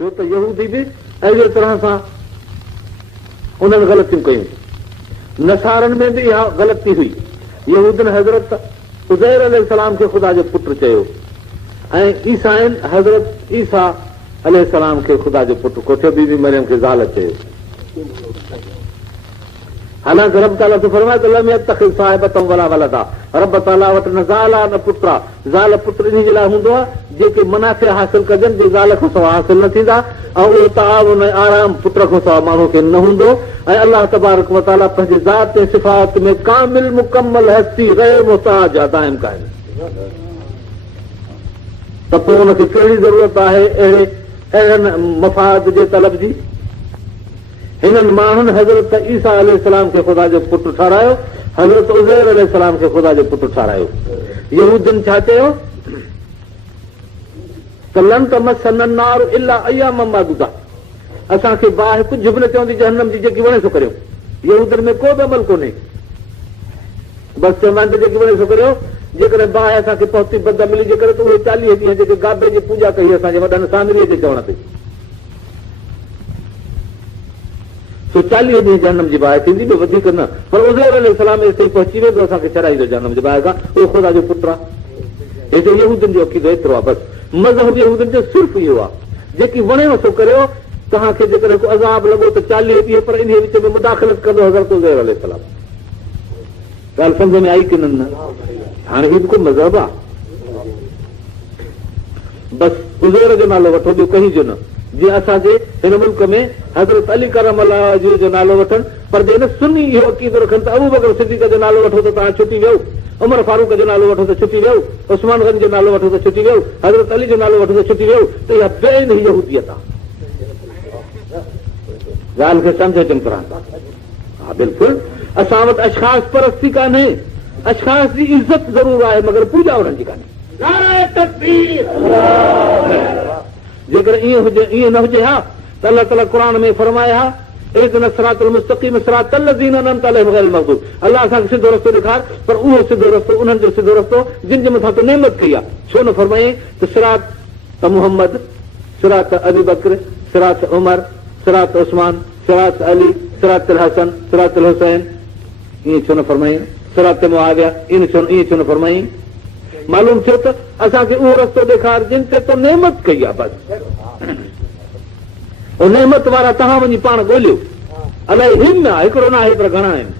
छो त यहूदी बि अहिड़े तरह सां उन्हनि ग़लतियूं कयूं। नसारनि में बि इहा ग़लती हुई। यहूदनि हज़रत उज़ैर अलैहिस्सलाम खे ख़ुदा जो पुटु चयो ऐं ईसाइन हज़रत ईसा अलैहिस्सलाम खे ख़ुदा जो पुटु कोठियो, बीबी मरियम खे ज़ाल चयो। हालांकि रब ताला तो फरमाए त लम यत्तखिज़ साहिबतन वला वलदा, रब ताला वटि न ज़ाल आहे न पुटु आहे। ज़ाल पुटु इन जे लाइ हूंदो आहे जेके मुनाफ़े हासिल कजनि, जे ज़ाल खां सवाइ हासिल न थींदा, ऐं उहो ताउन आराम पुट खां सवाइ माण्हू खे न हूंदो। ऐं अलाह तबारक व तआला पंहिंजे ज़ात ऐं सिफ़ात में कामिल मुकम्मल हस्ती गैर मुहताज दाइम कायम, त पोइ हुनखे कहिड़ी ज़रूरत आहे अहिड़नि मफ़ाद जे तलब जी। हिननि माण्हुनि हज़रत ईसा अलैहिस्सलाम खे ख़ुदा जो पुटु ठारायो, हज़रत उज़ैर अलैहिस्सलाम खे ख़ुदा जो पुटु ठारायो। यहूदनि छा चयो त लन तमस्सना अन्नार इल्ला अय्यामम मादूदा, असांखे बाहि हिकु जुग न चवंदी जहन्नम जी, जेकी वणे सो करियो। यहूदनि में को बि अमल कोन्हे, बसि चवंदा आहिनि त जेकी वणे सो करियो। जेकॾहिं बाहि असांखे पहुती बद मिली जे करे त उहे 40 ॾींहं जेके गाबे जी पूॼा कई असांजे वॾनि सामरीअ जे चवण ते, सो 40 ॾींहं जहन्नम जी बाहि थींदी, बि वधीक न। पर उज़ैर अलैहिस्सलाम एतिरे पहुची वेंदो, असांखे चढ़ाईंदो जहन्नम जी बाहि खां, उहो ख़ुदा जो पुटु आहे। हेॾो यहूदनि जो अक़ीदो एतिरो आहे। बसि मज़हब यहूदनि जो सिर्फ़ु इहो आहे, जेकी वणेव सो करियो। तव्हांखे जेकॾहिं को अज़ाब लॻो त 40 ॾींहं, पर इन विच में मुदाख़लत कंदो हज़रत उज़ैर अलैहिस्सलाम। ॻाल्हि सम्झ में आई की न? हाणे हीउ बि को मज़हब आहे? बसि उज़ैर जो नालो वठो, ॿियो कहीं जो न। जीअं असांजे हिन मुल्क में हज़रत अली करम अल्लाह जो नालो वठनि, पर जे न सुन्नी इहो अक़ीदो रखनि त अबू बकर सिद्दीक़ जो नालो वठो त तव्हां छुटी वियो, उमर फारूक जो नालो वठो त छुटी वियो, उस्मान गनी जो नालो वठो त छुटी वियो, हज़रत अली जो नालो वठो त छुटी वियो, त इहा बेन यहूदियत आहे। ॻाल्हि खे सम्झो चङी तरह। हा बिल्कुलु, असां वटि अशख़ास परस्ती कान्हे, अशख़ास जी इज़त ज़रूर आहे, मगर पूॼा उन्हनि जी कान्हे। जेकर ईअं हुजे, ईअं न हुजे हा त अलाह ताला क़ुर में फरमाया इहदिना सिरातल मुस्तक़ीम सिरातल लज़ीना अनअमता अलैहिम गैरिल मग़दूब, अलाह असांखे सिधो रस्तो ॾेखार, पर उहो सिधो रस्तो उन्हनि जो सिधो रस्तो जिन जे मथां तो नेमत कई आहे। छो न फरमाई त सिरात त मुहम्मद, सिरात अबू बकर, सिरात उमर, सिरात उस्मान, सिरात अली, सिरात हसन, सिरात हुसैन, ईअं छो न फरमाई? सिरात मुआविया, ईअं छो न फरमाई? मालूम थियो त असांखे उहो रस्तो ॾेखार जिन ते तो नेमत कई आहे। बसि उहो नेमत वारा तव्हां वञी पाण ॻोल्हियो। अलाए हिन आहे, हिकिड़ो न आहे, पर घणा आहिनि।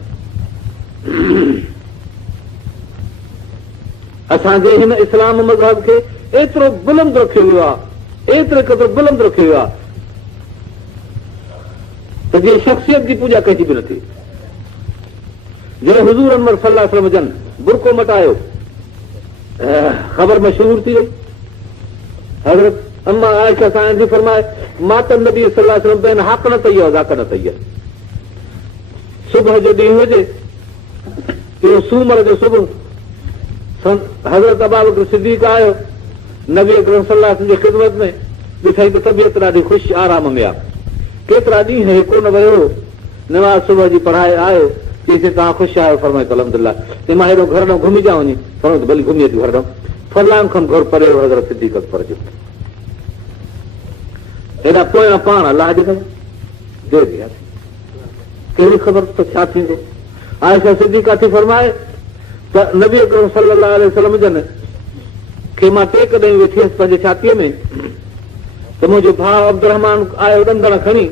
असांजे हिन इस्लाम मज़हब खे एतिरो बुलंद रखियो वियो आहे, एतिरे क़दुरु बुलंद रखियो वियो आहे त जीअं शख़्सियत जी पूॼा कहिड़ी बि न थी। जॾहिं हुज़ूर अनवर सल्लल्लाहु अलैहि वसल्लम जन बुरको मटायो, ख़बर मशहूर थी वई। हज़रत अम्मा आयशा सां जी फरमाए मातम नबी सल्लल्लाहु अलैहि वसल्लम बैन हक़ न तई आहे ज़ाक न तई आहे। सुबुह जो ॾींहुं हुजे, इहो सूमर जो सुबुह, हज़रत अबू बकर सिद्दीक़ आयो नबी अकरम सल्लल्लाहु अलैहि वसल्लम जी ख़िदमत में, ॾिठई त तबियत ॾाढी ख़ुशि आराम में आहे। केतिरा ॾींहं हिकु न वियो, नमाज़ सुबुह जी पढ़ाए आयो, चईसि तव्हां ख़ुशि आहियो? फरमाए त अल्हम्दुलिल्लाह। चई मां हेॾो घर ॾांहुं घुमी जां वञी, फरमाए त भली घुमी अचूं घर ॾांहुं। फलाण खां घर परे हज़रत सिद्दीक़ पर जो हेॾा पोयां पाण अलाह जे कहिड़ी ख़बर त छा थींदो। आयशा सिद्दीक़ा थी फरमाए त नबी अकरम सल्लल्लाहु अलैहि वसल्लम जन खे मां टे कॾहिं वेठी हुअसि पंहिंजे छातीअ में, त मुंहिंजो भाउ अब्दुर्रहमान आयो ॾंदड़ खणी,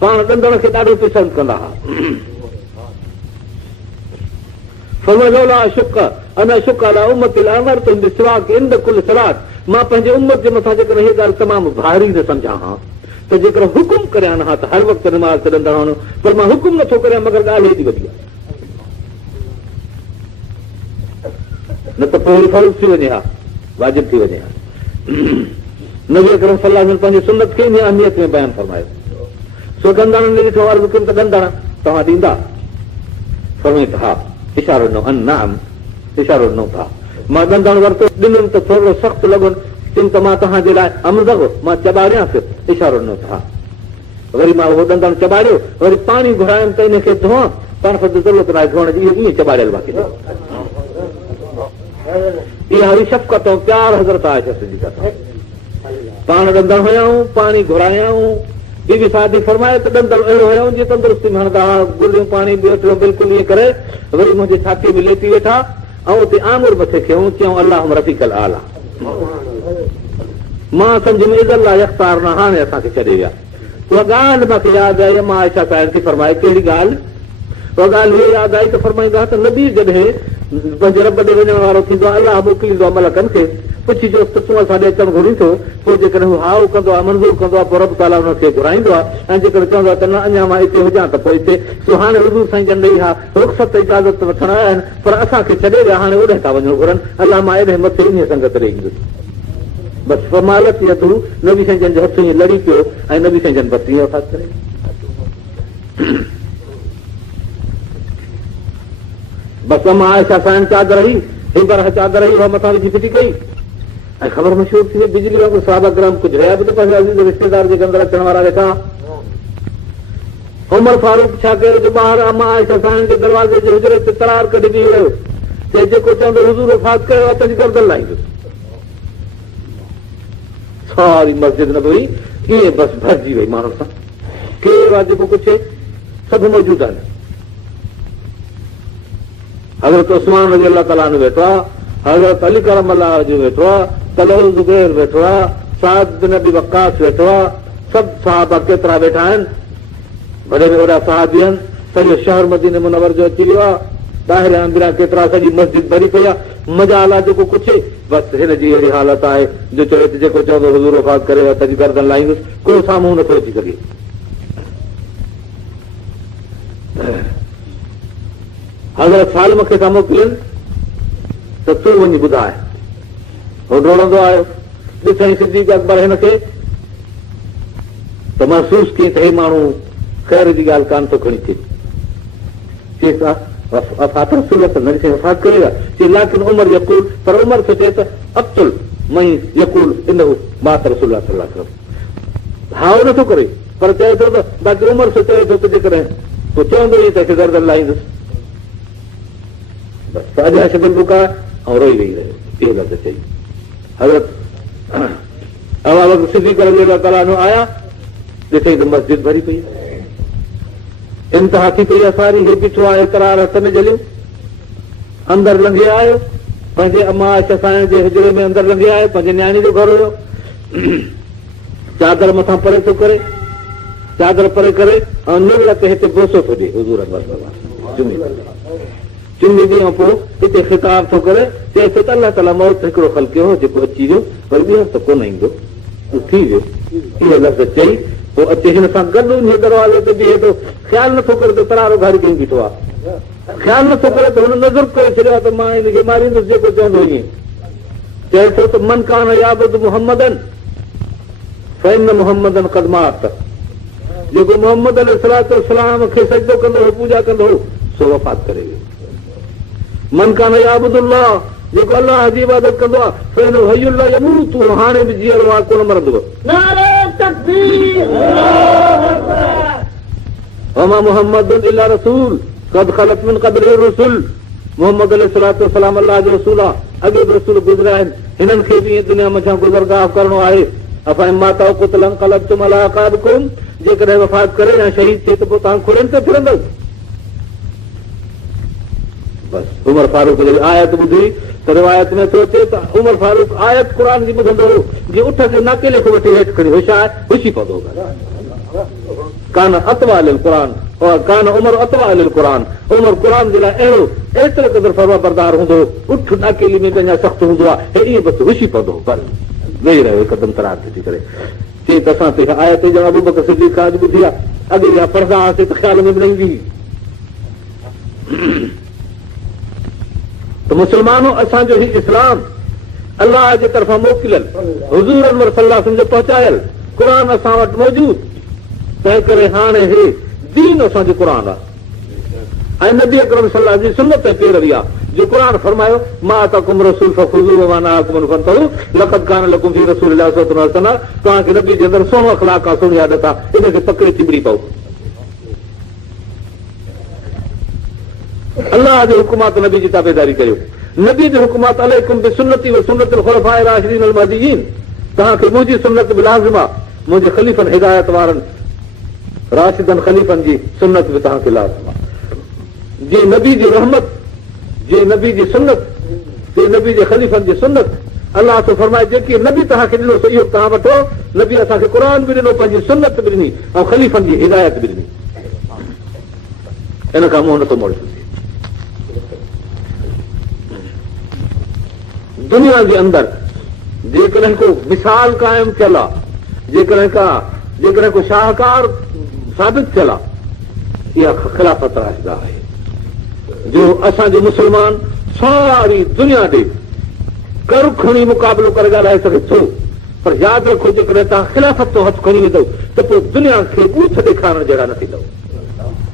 पाण ॾंदड़ खे ॾाढो पसंदि कंदा हुआ। मां पंहिंजे उम्मत जे मथां जेकर हीअ ॻाल्हि तमामु भारी न सम्झां हा त जेकर हुकुम करियां न हा त हर वक़्तु नमाज़ ते ॾंदड़ वञो, पर मां हुकुम नथो करियां, मगर ॻाल्हि हेॾी वॾी आहे, न त पोइ फर्ज़ थी वञे हा, वाजिब थी वञे हा। नबी अकरम सल्लल्लाहु अलैहि वसल्लम पंहिंजी सुन्नत खे इन अहमियत में बयानु फरमायो। सो ॾंदड़नि ने ॾिठो अर्ज़ु कयुमि त ॾंदड़ तव्हां ॾींदा? फरमाई त हा। इशारो ॾिनो, नाम इशारो ॾिनो था। मां ॾंदड़ वरितो, ॾिनुमि त थोरो सख़्तु लॻो, चयुमि त मां तव्हांजे लाइ अमज़ मां चॿारियांसि, इशारो ॾिनो था। वरी मां उहो ॾंदड़ चॿारियो, वरी पाणी घुरायुमि त हिनखे धोआं, पाण सां ज़रूरत न आहे धोअण जी, इहो ईअं चॿारियल बाक़ी। इहा वरी शफ़क़त ऐं प्यार हज़रत आयशा सिद्दीक़ा सां। पाण ॾंदड़ हुयाऊं, पाणी घुरायाऊं, बीबी सादी फरमाए त ॾंदड़ अहिड़ो हुयाऊं जीअं तंदुरुस्ती में हणंदा हुआ, गुलियूं पाणी बि वठियो बिल्कुलु ईअं करे, वरी मुंहिंजी छाती में लेटी वेठा ऐं उते आंगुर मथे खयूं, चयूं अलाह रफ़ीक़ल आला। मां सम्झ में इज़ल लाइ अख़्तार न, हाणे असांखे छॾे विया। उहा ॻाल्हि मूंखे यादि आई, मां आयशा साहिब खे फरमाए कहिड़ी ॻाल्हि? उहा ॻाल्हि हीअ यादि आई त फरमाईंदा त नबी जॾहिं पंहिंजे रब ॾे वञण वारो थींदो आहे, अलाह मोकिलींदो आहे मलकनि खे, पुछीजोसि त तूं असां ॾे अचणु घुरी थो, पोइ जेकॾहिं हू हाउ कंदो आहे, मंज़ूर कंदो आहे, पोइ रब ताला हुनखे घुराईंदो आहे, ऐं जेकॾहिं चवंदो आहे त न अञा मां हिते हुजां त पोइ हिते सुहाणे हुज़ूर साईं जन ॾेई हा रुख़सत इजाज़त वठण आया आहिनि, पर असांखे छॾे विया, हाणे ओॾे था वञणु घुरनि, अलाह मां एॾे मथे इन संगत ॾेई ईंदुसि। बसि फरमालत या तूं नबी साईं जन जे हथ ईअं लड़ी पियो ऐं नबी साईं जन बसि ईअं वफ़ात करे। बसि मां आयशा साईं चादर ई हिबर चादर ई उहा मथां विझी फिटी कई ऐं ख़बर मशहूर थी वई, बिजली वांगुरु साहबा ग्राम कुझु रहिया बि त पंहिंजे अज़ीज़ रिश्तेदार जे अंदरि अचण वारा वेठा। उमर फारूक छा कयो जो ॿाहिरि मां आयशा साईं जे दरवाज़े जे हुजरे ते तरार कढी बीह वियो, चए जेको चवंदो हुज़ूर वफ़ात कयो आहे तुंहिंजी गर्दन लाहींदुसि। सारी मस्जिद न हुई ईअं बसि भरिजी वई माण्हुनि सां, केरु आहे जेको कुझु सभु मौजूदु आहिनि। हज़रत उस्मान रज़ी अल्लाह ताला वेठो आहे, हज़रत अली करम अल्लाह जो वेठो आहे, तलह ज़ुबैर वेठो आहे, साद बिन अबी वक्कास वेठो आहे, सभु सहाबा केतिरा वेठा आहिनि, वॾे में वॾा सहाबी आहिनि, सॼो शहर मदीने मुनवर जो अची वियो आहे, ॿाहिरि अंदरां केतिरा, सॼी मस्जिद भरी पई आहे। मजाल आहे जेको कुझु बसि हिन जी अहिड़ी हालत आहे जो चए त जेको चवंदो हुज़ूर वफ़ात करे तुंहिंजी गर्दन लाहींदुसि, को साम्हूं नथो अची सघे। हज़रत सालम खे था मोकिलनि त तूं वञी ॿुधाए, हो डोड़ंदो आयो, ॾिसई सिद्दीक़ अकबर हिन खे त महसूस कई त हे माण्हू ख़ैर जी ॻाल्हि कान थो खणी थिए, वफ़ात रसूल त न ॾिसे वफ़ात करेगा, लेकिन उमर यकूल, पर उमर सोचे त अब्तुल मई यकूल इनहु मात रसूल सल्लल्लाहु अलैहि वसल्लम, हाउ नथो करे, पर चए थो त बाक़ी उमर सोचे थो त जेकॾहिं पोइ चवंदो ई त गर्दन लाहींदुसि। बसि अॼु शबिल बुका ऐं रोई वेही रहियो, इहो लफ़्ज़ चई। हज़रत अबू बकर सिद्दीक़ रज़ी अल्लाह ताला अन्हु आया, ॾिठई त मस्जिद भरी पई, इंतिहा थी पई आहे सारी, हे बीठो आहे इक़रार हथ में जलियो, अंदरि लंघे आयो, पंहिंजे अमा आयशा साईं जे हिजरे में अंदरि लंघे आयो, पंहिंजे न्याणी जो घर हुयो, चादर मथां परे थो करे, चादर परे करे ऐं निवड़ ते हिते बोसो थो ॾे हुज़ूर चुनी ॾे, ऐं पोइ हिते ख़िताब थो करे, चए थो त अलाह ताला मौत हिकिड़ो ख़ल्क़ियो हो जेको अची वियो, पर ॿीहर त कोन ईंदो, थी वियो, इहो लफ़्ज़ चई पोइ अचे हिन सां गॾु उन दरवाज़े ते बीहे थो, ख़्यालु नथो करे त तरारो घारी कई बीठो आहे, ख़्यालु नथो करे त हुन नज़र करे छॾियो आहे त मां हिनखे मारींदुसि जेको चवंदो ईअं। चए थो त मन कान याबुद मुहम्मदन फ़इन मुहम्मदन क़द मात, जेको मोहम्मद अलैहिस्सलाम खे सजदो कंदो हो, पूॼा कंदो हो, सो वफ़ात करे वियो। मन कान याबुदुल्लाह, जेको अलाह जी इबादत कंदो आहे, फ़इन हय्युल्लाह यमूत, हाणे बि जीअरो आहे, कोन मरंदो। नारे तकबीर, अल्लाहु अकबर। वमा मुहम्मदुन इल्ला रसूल क़द खलत मिन क़ब्लिही रुसुल, मोहम्मद अलैहिस्सलाम अलाह जो रसूल आहे, अॻे बि रसूल गुज़रिया आहिनि, हिननि खे बि दुनिया मथां गुज़रगाह करणो आहे। अफ़इन माता क़ुतिलन क़लबतुम अला अक़ाबिकुम, जेकॾहिं वफ़ात करे या शहीद थिए त पोइ तव्हां खुरनि ते फिरंदव। बसि उमर फारूक जॾहिं आयत ॿुधी त रिवायत में थो अचे त उमर फारूक आयत क़ुर जी ॿुधंदो हो, जीअं उठ खे नाकेले खां वठी हेठि खणी होशियार हुशी पवंदो, कान अतवा लिल क़ुरान, कान उमर अतवा लिल क़ुरान, उमर क़ुरान जे लाइ अहिड़ो एतिरो क़दुरु फर्मा बरदार हूंदो, उठ नाकेली में अञा सख़्तु हूंदो आहे, ईअं बसि हुशी पवंदो, बसि वेही रहियो हिकदमि तरार थी करे। चई त असां ते आयत ॼण अबू बकर सिद्दीक़ खां अॼु ॿुधी आहे, अॻे जा पढ़ंदा हुआसीं त ख़्याल में बि न ईंदी। त मुस्लमानो, असांजो ही इस्लाम अलाह जे तरफ़ां मोकिलियल, हुज़ूर अनवर सल्लल्लाहु अलैहि वसल्लम जो पहुचायल क़ुर असां वटि मौजूद, तंहिं करे हाणे हे दीन असांजो क़ुर आहे ऐं नबी अकरम सल्लल्लाहु अलैहि वसल्लम जी सुन्नत पैरवी आहे, जो क़ुर फरमायो मा अताकुम रसूल फखुज़ूहु व मा नहाकुम अन्हु फंतहू लक़द कान लकुम फी रसूलिल्लाहि उस्वतुन हसना, तव्हांखे नबी जे अंदरि सुहिणो अख़लाक़ आहे, सुहिणी आदत आहे, इनखे पकड़े चिंबड़ी पओ। अलाह जो हुकुमात नबी जी ताबेदारी करियो, नबी जो हुकुमात अलैकुम बिसुन्नती व सुन्नतिल खुलफाए राशिदीन अल महदीयीन, तव्हांखे मुंहिंजी सुनत बि लाज़िम आहे, मुंहिंजे ख़लीफ़नि हिदायत वारनि राशिदनि ख़लीफ़नि जी सुनत बि तव्हांखे लाज़िम आहे। जे नबी जी रहमत, जे नबी जी सुनत, जे नबी जे ख़लीफ़नि जी सुनत, अलाह थो फरमाए जेकी नबी तव्हांखे ॾिनो इहो तव्हां वठो। नबी असांखे क़ुर बि ॾिनो, पंहिंजी सुनत बि ॾिनी ऐं ख़लीफ़नि जी हिदायत बि ॾिनी। इन खां मुंहुं नथो मोड़े। दुनिया जे अंदरि जेकॾहिं को मिसाल क़ाइमु थियल आहे, जेकॾहिं को शाहकार साबित थियल आहे, इहा ख़िलाफ़त राशिदा आहे जो असांजो मुस्लमान सारी दुनिया ॾे कर खणी मुक़ाबिलो करे ॻाल्हाए सघे थो। पर यादि रखो जेकॾहिं तव्हां ख़िलाफ़त तो हथु खणी वेंदव त पोइ दुनिया खे ॿूथ ॾेखारण जहिड़ा न थींदव।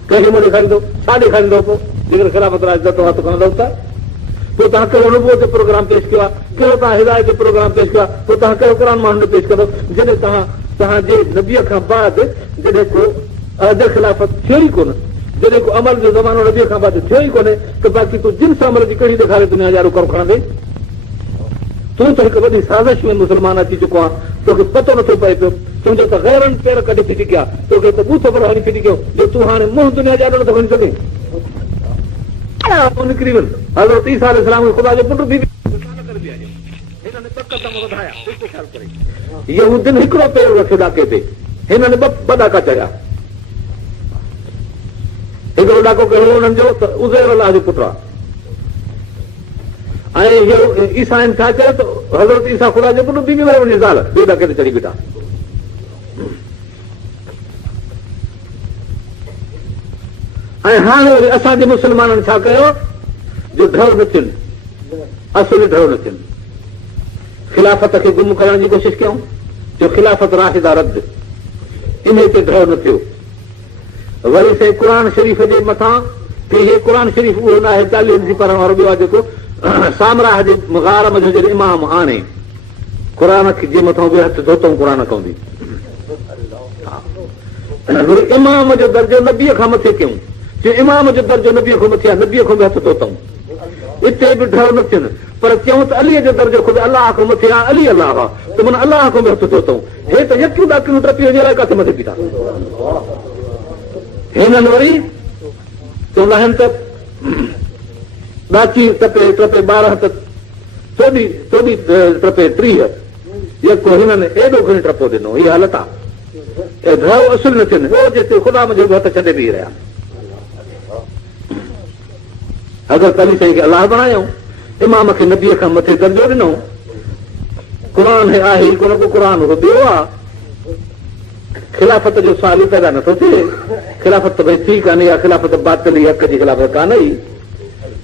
कंहिंखे मूं ॾेखारींदो, छा ॾेखारींदो? पोइ जेकॾहिं ख़िलाफ़त राशिदा तो हथु खणंदव त पोइ तव्हां कहिड़ो रुबो जो प्रोग्राम पेश कयो आहे, कहिड़ो तव्हां हिदायत जो प्रोग्राम पेश कयो आहे, पोइ तव्हां कहिड़ो क़ुर माण्हुनि पेश कंदव जॾहिं तव्हांजे नबीअ खां बाद जॾहिं को अहद ख़िलाफ़त थियो ई कोन, जॾहिं को अमल जो ज़मानो नबीअ खां बाद थियो ई कोन्हे त बाक़ी तूं जिन्स अमल जी कहिड़ी ॾेखारे दुनिया जा कर खणंदे? तूं त हिकु वॾी साज़िश में मुस्लमान अची चुको आहे, तोखे पतो नथो पए पियो। तुंहिंजो त गैरनि पेर कढी फिटी कया, तोखे त बूथो पर हणी फिटी कयो जो तूं हाणे मुंहुं दुनिया जा नथो खणी सघे। निकिरी वञ। हज़रत ईसा अलैहिस्सलाम ख़ुदा जो पुटु बि यहूदियुनि हिकिड़ो पेर रखियो ॾाके ते, हिननि ॿ ॾाका चया। हिकिड़ो ॾाको कहिड़ो हुननि जो त उज़ैर अलाह जो पुटु आहे, ऐं ईसा छा चयो त हज़रत ईसा ख़ुदा जो पुटु बीबी वारे वञी ज़ाल ॿिए ॾाके ते चढ़ी बीठा। ऐं हाणे वरी असांजे मुस्लमाननि छा कयो जो ढव न थियनि, असुल ढव न थियनि, ख़िलाफ़त खे गुम करण जी कोशिशि कयूं जो ख़िलाफ़त राशिदा रद्द, इन ते ढव न थियो। वरी से क़ुर शरीफ़ जे मथां की हे क़ुर शरीफ़ उहो न आहे 40 जी पढ़ण वारो ॿियो आहे जेको सामराह जे गार मझो जॾहिं इमाम आणे क़ुर जे मथां बि हथ धोतऊं क़ुर कंदी। वरी इमाम जो दर्जो नबीअ खां मथे कयूं, जो इमाम जो दर्जो नबीअ खां मथे आहे, नबीअ खां बि हथ धोतऊं। हिते बि ढव न थियनि, पर चयूं त अलीअ जो दर्जो ख़ुदि अलाह खां मथे आहे, अली अलाह आहे त माना अलाह खां बि हथ धोतऊं। हे त यकियूं ॾाकियूं टपियूं जे लाइ किथे मथे बीठा। हिननि वरी चवंदा आहिनि त ॾाची टपे 12 त 24 टपे 30 यको हिननि एॾो खणी टपो ॾिनो। हीअ हालत आहे, ढव असुल न थियनि, हो जेते ख़ुदा मुंहिंजो हथ छॾे बीह रहिया। अगरि तली साईं खे अलाह बणायूं, इमाम खे नबीअ खां मथे दर्जो ॾिनो, क़ुर आहे कोन को क़ुर ॿियो आहे, ख़िलाफ़त जो सुवाल ई पैदा नथो थिए। ख़िलाफ़त भई थी कान्हे, या ख़िलाफ़त बातिल हक़ जी ख़िलाफ़त कान्हे।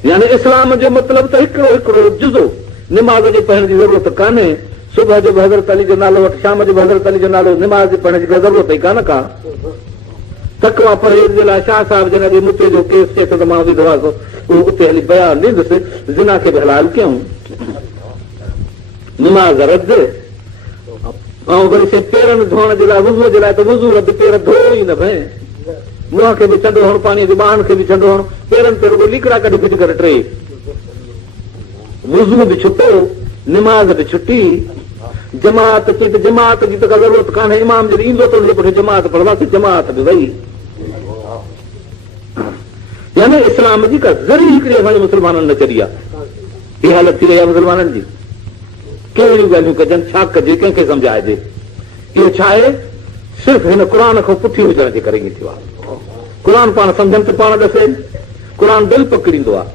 यानी इस्लाम जो मतिलबु त हिकिड़ो जुज़ो, निमाज़ जे पढ़ण जी ज़रूरत कान्हे, सुबुह जो बि हज़रत अली जो नालो वटि, शाम जो बि हज़रत अली जो नालो, निमाज़ पढ़ण जी ज़रूरत ई कान का। तकवा परहेज़ जे लाइ शाह साहिब जॾहिं मुते जो केस थिए त मां विधो आहे उहो उते हली बयान ॾींदुसि, ज़िना खे बि हलाल कयूं, निमाज़ रद्द। ऐं वरी से पेरनि धोअण जे लाइ, वुज़ूअ जे लाइ त वुज़ू रद्द, पेर धो ई न भई, मुंहं खे बि छंडो हणो, पाणीअ जे ॿाहनि खे बि छंडो हणो, पेरनि ते रुॻो लीकड़ा कढी फिटी करे 3, वुज़ू बि छुटो, निमाज़ बि छुटी, जमात चई त जमात जी त का ज़रूरत कान्हे, इमाम जॾहिं ईंदो त हुनजे पुठियां जमात पढ़ंदासीं, जमात बि वई। यानी इस्लाम जी का ज़री हिकिड़ी असांजे मुस्लमाननि न चढ़ी आहे। हीअ हालत थी रही आहे मुस्लमाननि जी। कहिड़ियूं ॻाल्हियूं कजनि, छा कजे, कंहिंखे सम्झाइजे? इहो छा आहे? सिर्फ़ु हिन क़ुर खां पुठी हुजण जे करे ईअं थियो आहे। क़ुर पाण सम्झनि त पाण ॾसे, क़ुर दिलि पकड़ींदो आहे,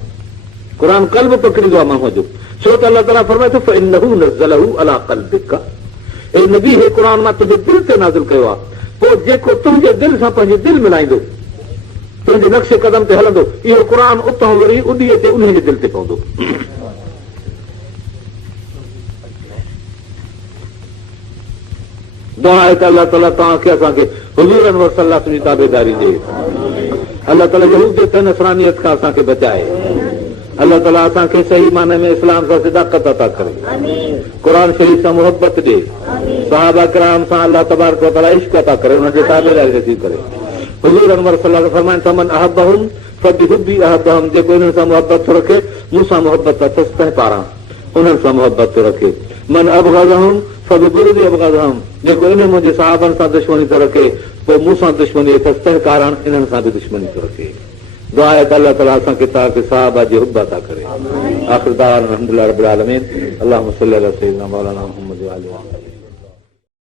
क़ुर क़ल्ब पकड़ींदो आहे माण्हूअ जो। छो त अलाह ताला फरमाए थो फइन्नहू नज़्ज़लहू अला क़ल्बिक, ए नबी हे क़ुर मां तुंहिंजे दिलि ते नाज़िल कयो आहे। पोइ जेको तुंहिंजे दिलि सां पंहिंजी दिलि मिलाईंदो, तुंहिंजे नक्शे क़दम ते हलंदो, इहो क़ुर उतां वरी उॾीअ ते उन जे दिलि ते पवंदो। दुआ आहे त अलाह ताला तव्हांखे असांखे हुज़ूर अनवर सल्लल्लाहु अलैहि वसल्लम जी ताबेदारी ॾे। अलाह ताला यहूदियत नसरानियत खां असांखे बचाए। अलाह ताला असांखे सही माने में इस्लाम सां सिदाक़त अता करे, क़ुर शरीफ़ सां मुहबत ॾे, सहाबा किराम सां अलाह तबारक व तआला इश्क अता करे, उन्हनि जे ताबेदारी नसीब करे। हुज़ूर अनवर सल्लल्लाहु अलैहि वसल्लम फरमाइनि था मन अहब्बहुम फबिहुब्बी अहब्बहुम, जेको इन्हनि सां मुहबत थो रखे, मूंसां मुहबत अथसि तंहिं पारां उन्हनि सां मुहबत थो रखे। मन अबग़ज़हुम जेको इन मुंहिंजे साहबनि सां दुश्मनी थो रखे पोइ मूंसां दुश्मनी अथसि तंहिं कारण इन्हनि सां बि दुश्मनी थो रखे। दुआ आहे त अलाह ताला असां किताब खे साहबा जी हुब अता करे। आख़िर दावाना अल्हम्दुलिल्लाह रब्बिल आलमीन। अल्लाहुम्मा सल्ली अला सय्यिदिना मौलाना मुहम्मद व आलिहि।